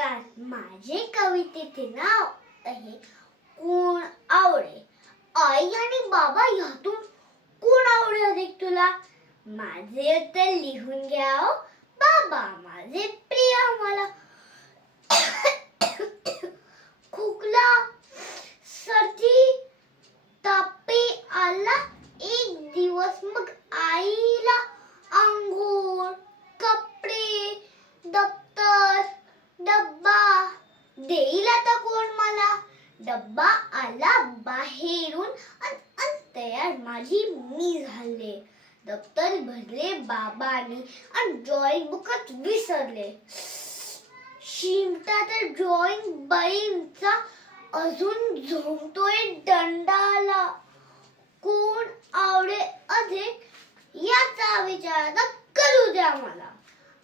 नमस्कार. माझे कवितेचे नाव आहे कोण आवडे. आई आणि बाबा यातून कोण आवडे अधिक तुला? माझे उत्तर लिहून घ्या हो. बाबा माझे प्रिय मला. खोकला, सर्दी, तापे आला एक दिवस मग आईला अंघोळ, कपडे, दप्तर, डब्बा देईल आता कोण मला. डब्बा आला बाहेरून अन तयार माझी मी झाले. दप्तर भरले बाबांनी आणि ड्रॉइंग बुकच विसरले. शिमटा तर ड्रॉइंग बाईंचा अजून झोंबतोय दंडाला. कोण आवडे अधिक याचा विचार आता करू द्या मला.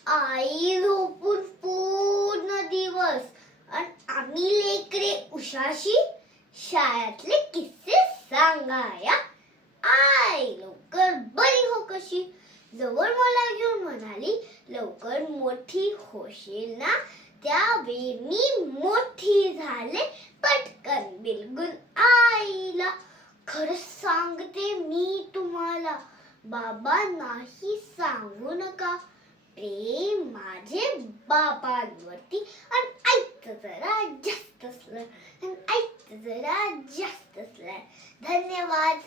आई झोपून पूर्ण दिवस आणि आम्ही लेकरे उशाशी शाळेतले किस्से सांगाया. आई लवकर बरी हो कशी. जवळ मला घेऊन म्हणाली लवकर मोठी होशील ना. त्यावेळी मी मोठी झाले पटकन बिलगुल आईला. खरं सांगते मी तुम्हाला बाबा नाही सांगू नका. प्रेम माझे बाबांवरती आणि आईचं जरा जास्त असलं. धन्यवाद.